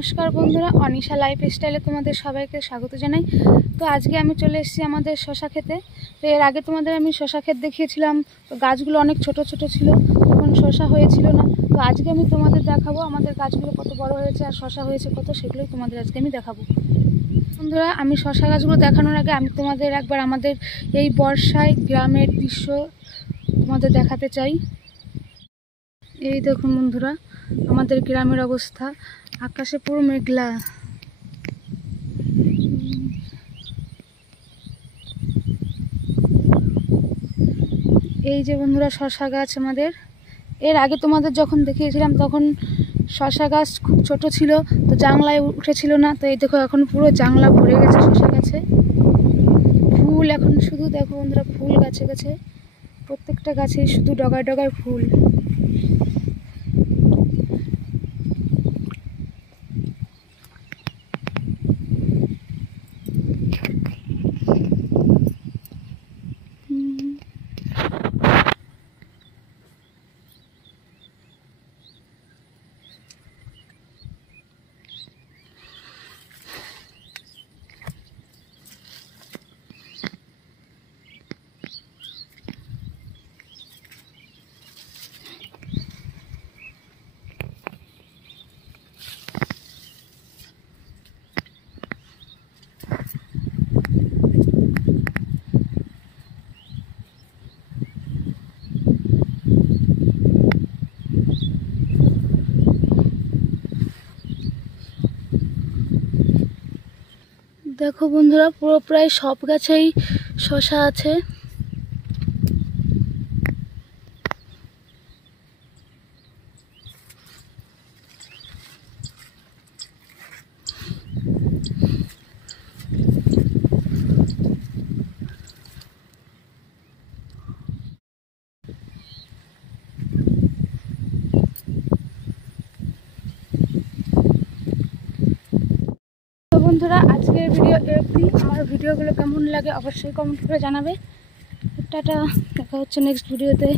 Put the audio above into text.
নমস্কার বন্ধুরা, অনিশা লাইফস্টাইলে তোমাদের সবাইকে স্বাগত জানাই। তো আজকে আমি চলে এসেছি আমাদের শশা খেতে। তো এর আগে তোমাদের আমি শশা ক্ষেত দেখিয়েছিলাম। তো গাছগুলো অনেক ছোট ছোট ছিল, তখন শশা হয়েছিল না। তো আজকে আমি তোমাদের দেখাবো আমাদের গাছগুলো কত বড় হয়েছে আর শশা হয়েছে কত, সেগুলোই তোমাদের আজকে আমি দেখাবো। বন্ধুরা, আমি শশা গাছগুলো দেখানোর আগে আমি তোমাদের একবার আমাদের এই বর্ষায় গ্রামের দৃশ্য তোমাদের দেখাতে চাই। এই দেখুন বন্ধুরা, আমাদের গ্রামের অবস্থা। আকাশে পুরো মেঘলা। এই যে বন্ধুরা শশা গাছ আমাদের। এর আগে তোমাদের যখন দেখিয়েছিলাম তখন শশা গাছ খুব ছোট ছিল, তো জাংলায় উঠেছিল না। তো এই দেখো এখন পুরো জাংলা ভরে গেছে শশা গাছে। ফুল এখন শুধু দেখো বন্ধুরা, ফুল গাছে গাছে, প্রত্যেকটা গাছেই শুধু ডগায় ডগায় ফুল। দেখো বন্ধুরা, পুরো প্রায় সব গাছেই শশা আছে। বন্ধুরা, আজকের ভিডিও এফবি। আমার ভিডিওগুলো কেমন লাগে অবশ্যই কমেন্ট করে জানাবে। টাটা, দেখা হচ্ছে নেক্সট ভিডিওতে।